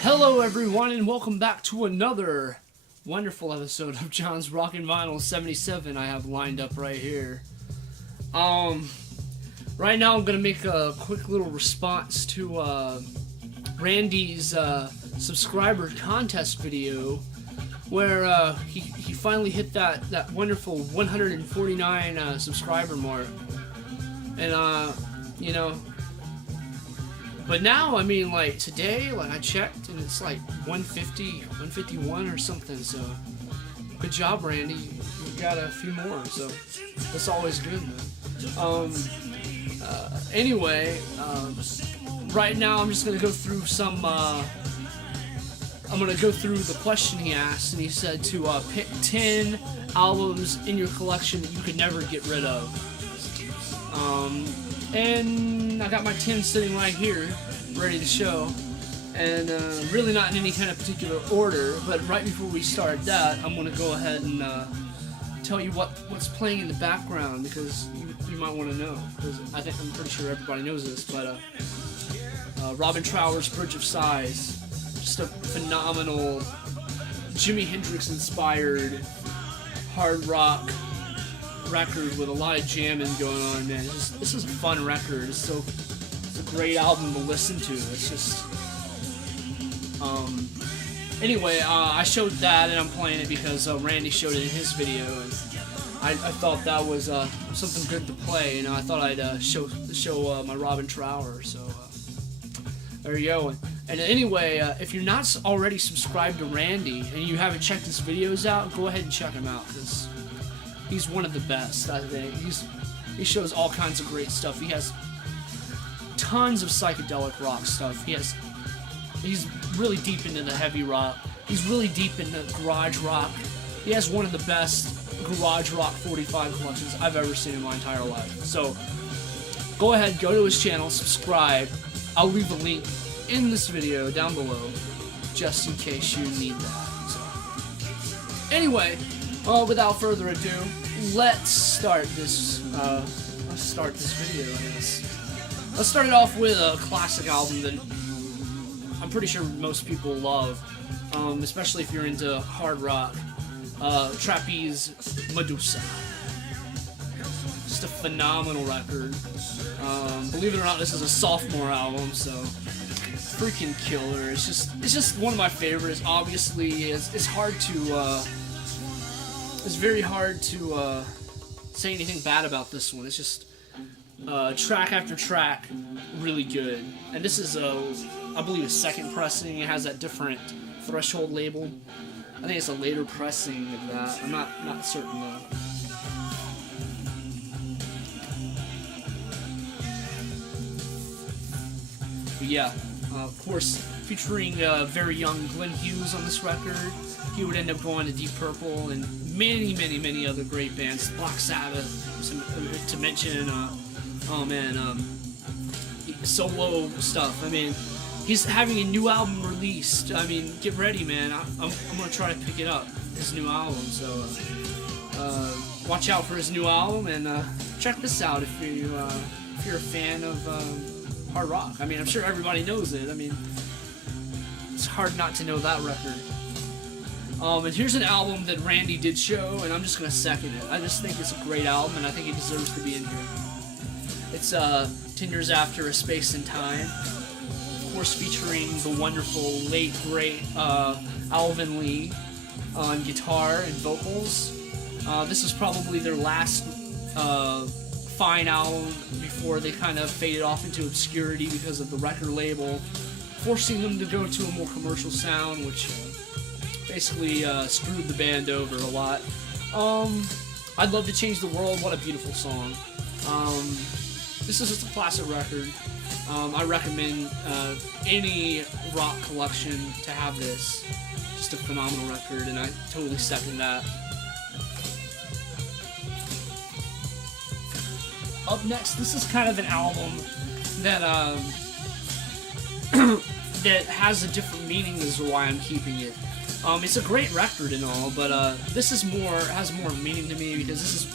Hello everyone and welcome back to another wonderful episode of John's Rockin' Vinyl 77 I have lined up right here. Right now I'm going to make a quick little response to Randy's subscriber contest video where he finally hit that wonderful 149 subscriber mark. And you know, but now, I mean, like, today, like, I checked, and it's like 150, 151 or something, so good job, Randy. You got a few more, so that's always good, man. Anyway, right now I'm just going to go through some, I'm going to go through the question he asked, and he said to pick 10 albums in your collection that you could never get rid of. And I got my 10 sitting right here, ready to show, and really not in any kind of particular order, but right before we start that, I'm going to go ahead and tell you what's playing in the background, because you might want to know, because I'm pretty sure everybody knows this, but Robin Trower's Bridge of Sighs, just a phenomenal Jimi Hendrix inspired hard rock record with a lot of jamming going on, man. This is a fun record. It's a great album to listen to. It's just anyway, I showed that and I'm playing it because Randy showed it in his video, and I thought that was something good to play. You know, I thought I'd show my Robin Trower, so there you go. And anyway, if you're not already subscribed to Randy and you haven't checked his videos out, go ahead and check him out, because he's one of the best, I think. He shows all kinds of great stuff. He has tons of psychedelic rock stuff. He's really deep into the heavy rock. He's really deep into garage rock. He has one of the best garage rock 45 collections I've ever seen in my entire life. So go ahead, go to his channel, subscribe. I'll leave a link in this video down below, just in case you need that. So, anyway, without further ado, let's start this video, I guess. Let's start it off with a classic album that I'm pretty sure most people love, especially if you're into hard rock. Trapeze, Medusa. Just a phenomenal record. Believe it or not, this is a sophomore album, so freaking killer. It's just one of my favorites. Obviously, it's hard to it's very hard to say anything bad about this one. It's just track after track, really good. And this is I believe a second pressing. It has that different threshold label. I think it's a later pressing of that. I'm not certain though. But yeah, of course, featuring very young Glenn Hughes on this record. He would end up going to Deep Purple and many other great bands, Black Sabbath, to mention. Oh man, solo stuff. I mean, he's having a new album released. I mean, get ready, man. I'm gonna try to pick it up, his new album. So watch out for his new album, and check this out if you're a fan of hard rock. I mean, I'm sure everybody knows it. I mean, it's hard not to know that record. And here's an album that Randy did show, and I'm just going to second it. I just think it's a great album, and I think it deserves to be in here. It's 10 Years After A Space and Time, of course featuring the wonderful, late, great Alvin Lee on guitar and vocals. This is probably their last fine album before they kind of faded off into obscurity because of the record label, forcing them to go to a more commercial sound, which basically screwed the band over a lot. I'd Love to Change the World. What a beautiful song. This is just a classic record. I recommend any rock collection to have this. Just a phenomenal record, and I totally second that. Up next, this is kind of an album that that has a different meaning as to why I'm keeping it. It's a great record and all, but this is has more meaning to me because this is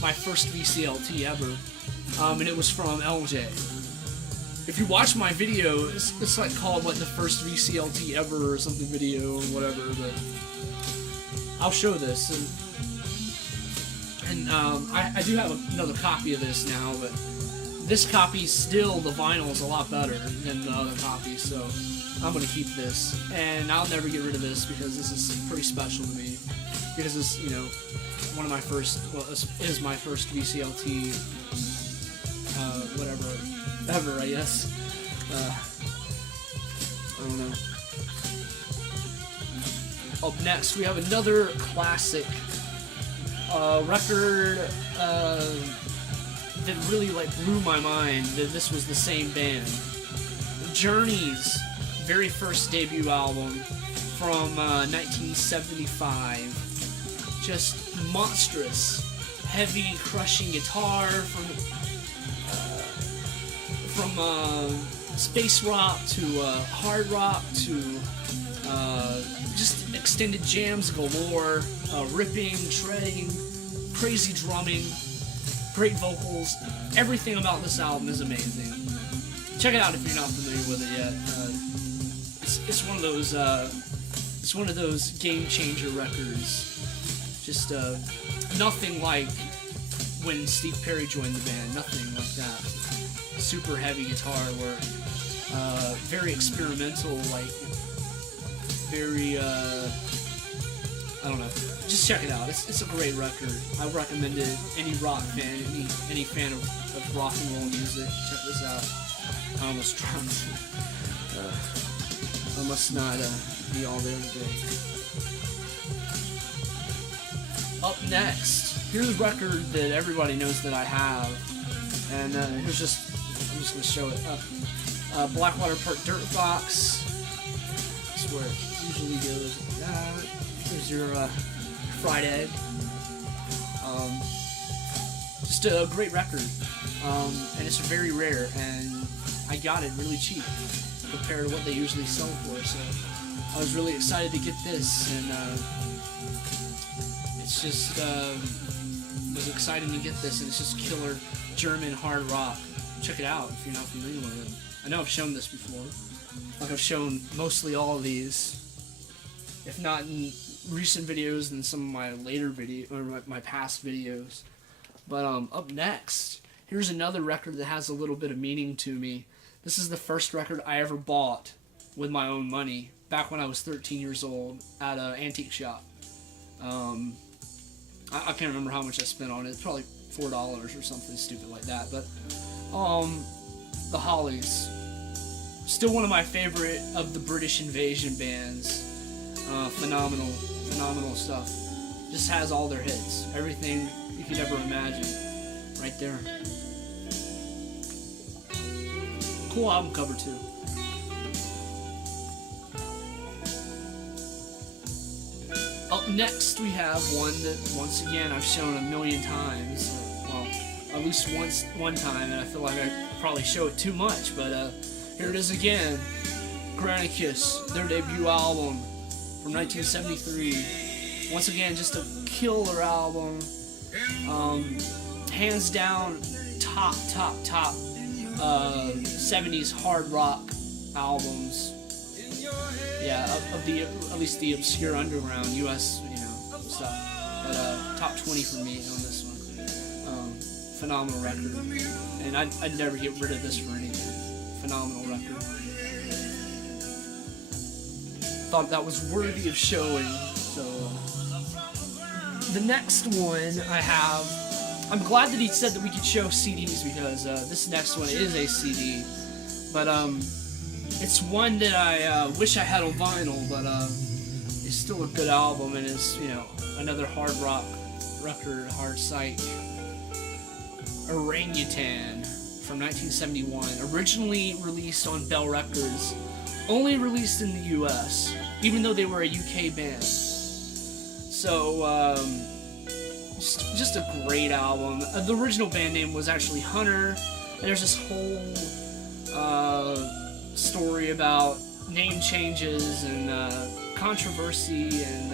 my first BCLT ever, and it was from LJ. if you watch my video, it's like called like the first BCLT ever or something video or whatever. But I'll show this, and I do have another copy of this now, but this copy still, the vinyl is a lot better than the other copy, so I'm gonna keep this, and I'll never get rid of this because this is pretty special to me. Because it's, you know, one of my first, well, is my first VCLT, whatever, ever, I guess. I don't know. Up next, we have another classic record that really like blew my mind that this was the same band. Journey's very first debut album from 1975. Just monstrous, heavy, crushing guitar from space rock to hard rock to just extended jams galore, ripping, shredding, crazy drumming, great vocals. Everything about this album is amazing. Check it out if you're not familiar with it yet. It's one of those game changer records. Just nothing like when Steve Perry joined the band. Nothing like that. Super heavy guitar work. Very experimental, like very I don't know. Just check it out. It's a great record. I recommend it. Any rock fan, any fan of rock and roll music, check this out. I almost dropped. I must not be all there today. Up next, here's a record that everybody knows that I have, and I'm just gonna show it up. Blackwater Park Dirt Box. That's where it usually goes. There's your fried egg. Just a great record, and it's very rare, and I got it really cheap compared to what they usually sell for. So I was really excited to get this, and it's just it was exciting to get this, and it's just killer German hard rock. Check it out if you're not familiar with it. I know I've shown this before. Like I've shown mostly all of these, if not in recent videos, then some of my later or my past videos. But up next, here's another record that has a little bit of meaning to me. This is the first record I ever bought with my own money back when I was 13 years old at an antique shop. I can't remember how much I spent on it. It's probably $4 or something stupid like that. But the Hollies, still one of my favorite of the British Invasion bands. Phenomenal stuff. Just has all their hits, everything you could ever imagine, right there. Cool album cover too. Up next we have one that once again I've shown a million times. Well, at least one time, and I feel like I probably show it too much, but here it is again. Granicus, their debut album from 1973. Once again, just a killer album. Hands down, top 70s hard rock albums. Yeah, of the at least the obscure underground US, stuff. But top 20 for me on this one. Phenomenal record, and I'd never get rid of this for anything. Phenomenal record. Thought that was worthy of showing. So the next one I have, I'm glad that he said that we could show CDs because this next one is a CD, but it's one that I wish I had on vinyl, but it's still a good album, and it's another hard rock record, hard psych. Orangutan from 1971, originally released on Bell Records, only released in the US, even though they were a UK band. So, just a great album. The original band name was actually Hunter, and there's this whole story about name changes and controversy and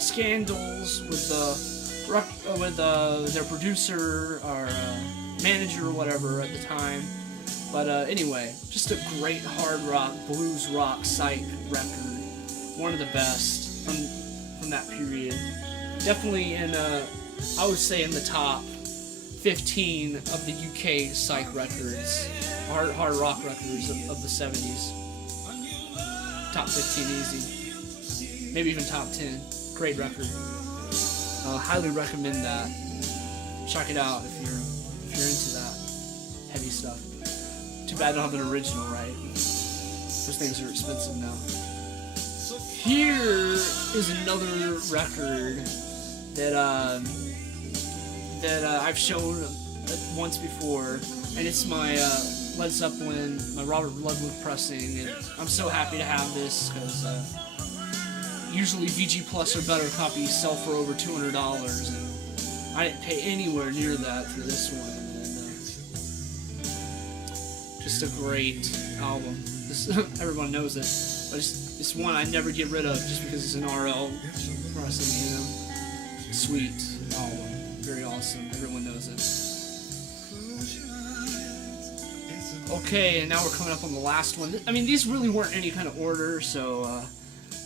scandals with their producer or manager or whatever at the time. But anyway, just a great hard rock, blues rock psych record. One of the best from that period. Definitely in, I would say in the top 15 of the UK psych records, hard rock records of the 70s. Top 15 easy. Maybe even top 10. Great record. Highly recommend that. Check it out if you're into that heavy stuff. Too bad I don't have an original, right? Those things are expensive now. Here is another record that I've shown once before, and it's my Led Zeppelin, my Robert Ludwig pressing, and I'm so happy to have this because usually VG Plus or better copies sell for over $200, and I didn't pay anywhere near that for this one. And, just a great album. Everyone knows it, but it's one I never get rid of just because it's an RL pressing, you know. Sweet album, very awesome. Everyone knows it. Okay, and now we're coming up on the last one. I mean, these really weren't any kind of order, so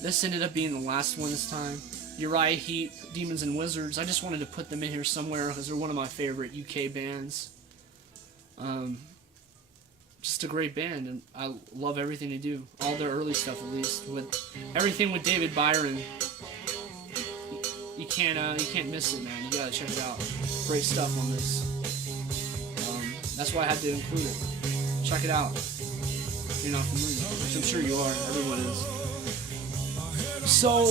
this ended up being the last one this time. Uriah Heep, Demons and Wizards. I just wanted to put them in here somewhere because they're one of my favorite UK bands. Just a great band, and I love everything they do. All their early stuff, at least. With everything with David Byron, you can't miss it, man. You gotta check it out. Great stuff on this. That's why I had to include it. Check it out. If you're not familiar, which I'm sure you are. Everyone is. So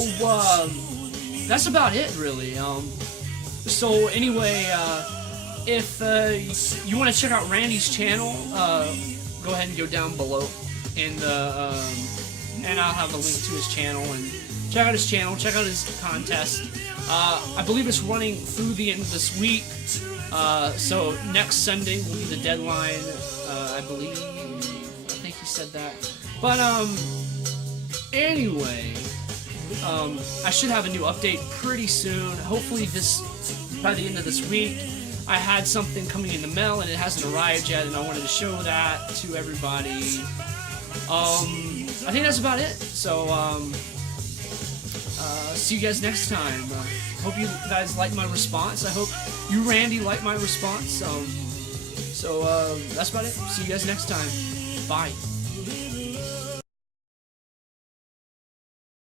that's about it, really. So anyway, if you want to check out Randy's channel, go ahead and go down below, and I'll have a link to his channel, and check out his channel, check out his contest. I believe it's running through the end of this week, so next Sunday will be the deadline, I believe. I think he said that. But anyway, I should have a new update pretty soon. Hopefully by the end of this week. I had something coming in the mail and it hasn't arrived yet, and I wanted to show that to everybody. I think that's about it. So, see you guys next time. Hope you guys like my response. I hope you, Randy, like my response. So that's about it. See you guys next time. Bye.